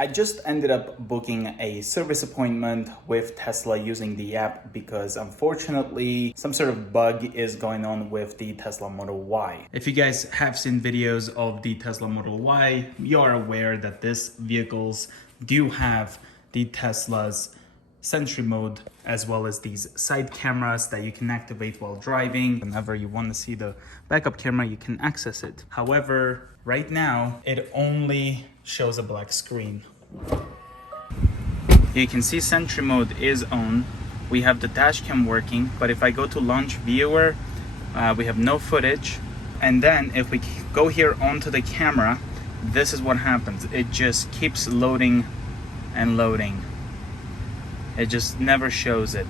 I just ended up booking a service appointment with Tesla using the app because unfortunately some sort of bug is going on with the Tesla Model Y. If you guys have seen videos of the Tesla Model Y, you are aware that these vehicles do have the Tesla's Sentry mode, as well as these side cameras that you can activate while driving. Whenever you want to see the backup camera, you can access it. However, right now, it only shows a black screen. You can see Sentry mode is on. We have the dash cam working, but if I go to launch viewer, we have no footage. And then if we go here onto the camera, this is what happens. It just keeps loading and loading. It just never shows it.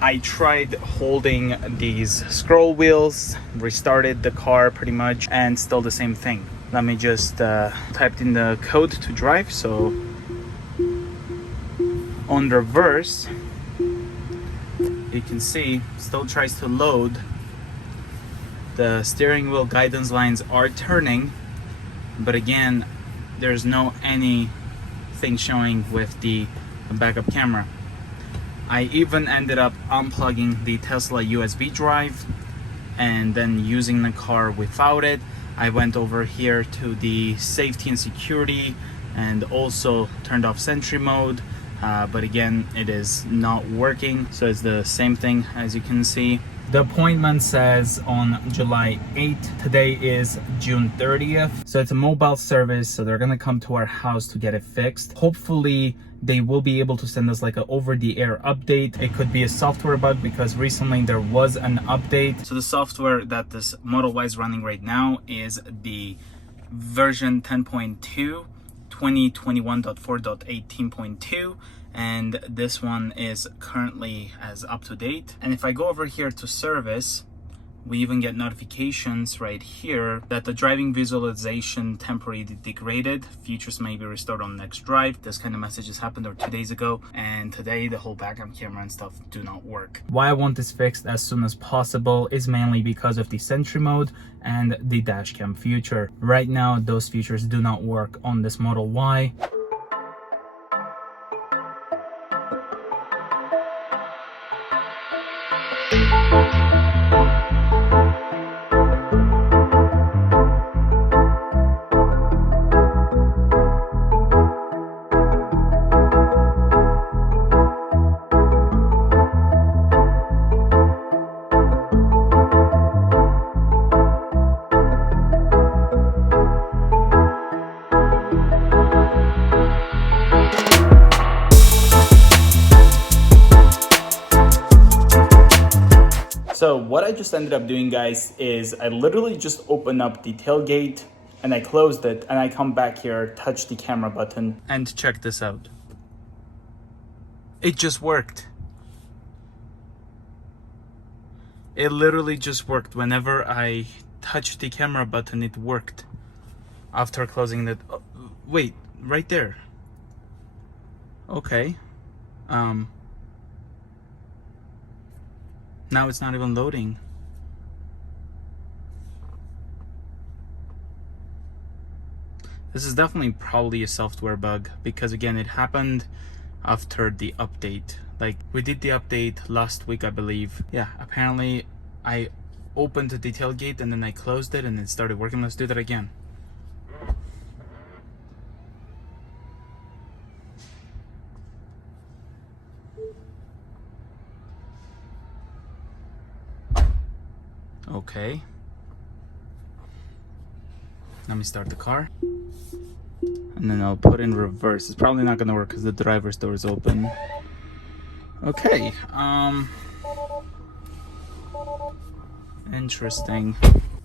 I tried holding these scroll wheels, restarted the car pretty much, and still the same thing. Let me just type in the code to drive. So on reverse, you can see still tries to load. The steering wheel guidance lines are turning, but again, there's no anything showing with the backup camera. I even ended up unplugging the Tesla USB drive and then using the car without it. I went over here to the safety and security and also turned off Sentry mode, but again, it is not working. So it's the same thing as you can see. The appointment says on July 8th. Today is June 30th. So it's a mobile service. So they're gonna come to our house to get it fixed. Hopefully they will be able to send us like an over-the-air update. It could be a software bug because recently there was an update. So the software that this Model Y is running right now is the version 10.2, 2021.4.18.2. And this one is currently as up to date. And if I go over here to service, we even get notifications right here that the driving visualization temporarily degraded. Features may be restored on next drive. This kind of messages happened 2 days ago, and today the whole backup camera and stuff do not work. Why I want this fixed as soon as possible is mainly because of the Sentry mode and the dash cam feature. Right now, those features do not work on this Model Y. So what I just ended up doing, guys, is I literally just opened up the tailgate and I closed it, and I come back here, touch the camera button, and check this out. It just worked. It literally just worked. Whenever I touched the camera button, it worked. After closing it. Oh, wait, right there. Okay. Now it's not even loading. This is definitely probably a software bug because again, it happened after the update. Like we did the update last week, I believe. Yeah, apparently I opened the tailgate and then I closed it and it started working. Let's do that again. Okay. Let me start the car. And then I'll put in reverse. It's probably not gonna work because the driver's door is open. Okay. Interesting.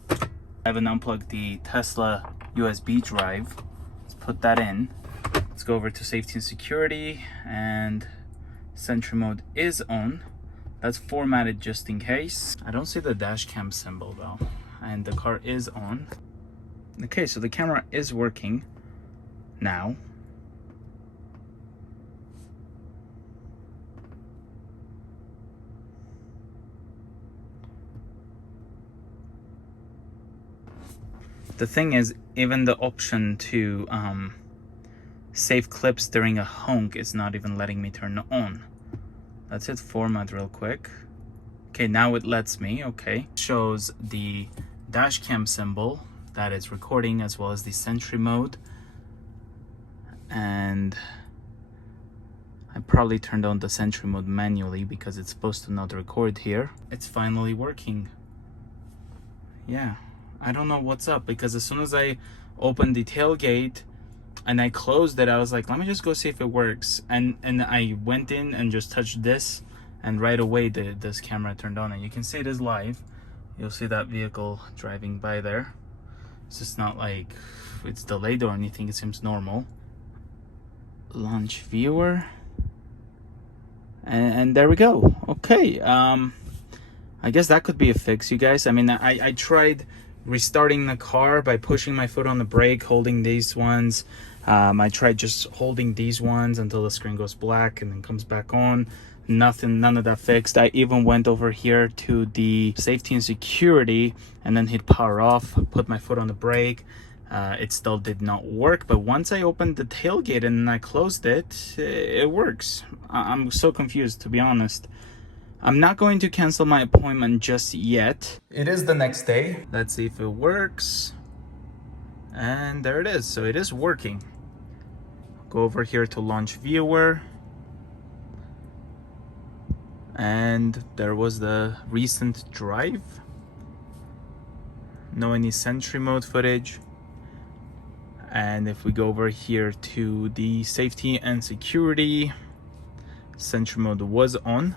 I haven't unplugged the Tesla USB drive. Let's put that in. Let's go over to safety and security, and Sentry mode is on. That's formatted just in case. I don't see the dash cam symbol though, and the car is on. Okay, so the camera is working now. The thing is, even the option to save clips during a honk is not even letting me turn on. Let's hit format real quick. Okay, now it lets me. Okay, shows the dash cam symbol that is recording, as well as the Sentry mode. And I probably turned on the Sentry mode manually because it's supposed to not record here. It's finally working. Yeah, I don't know what's up, because as soon as I opened the tailgate and I closed it, I was like, let me just go see if it works. And I went in and just touched this, and right away this camera turned on, and you can see it is live. You'll see that vehicle driving by there. It's just not like it's delayed or anything, it seems normal. Launch viewer. And there we go. Okay, I guess that could be a fix, you guys. I mean, I tried restarting the car by pushing my foot on the brake, holding these ones. I tried just holding these ones until the screen goes black and then comes back on. None of that fixed. I even went over here to the safety and security and then hit power off, put my foot on the brake. It still did not work, but once I opened the tailgate and I closed it, it works. I'm so confused, to be honest. I'm not going to cancel my appointment just yet. It is the next day. Let's see if it works. And there it is. So it is working. Go over here to launch viewer. And there was the recent drive. No any Sentry mode footage. And if we go over here to the safety and security, Sentry mode was on.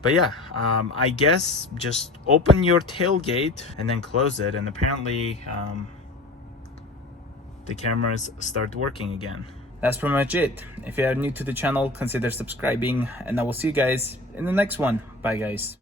But yeah, I guess just open your tailgate and then close it, and apparently the cameras start working again. That's pretty much it. If you are new to the channel, consider subscribing, and I will see you guys in the next one. Bye guys.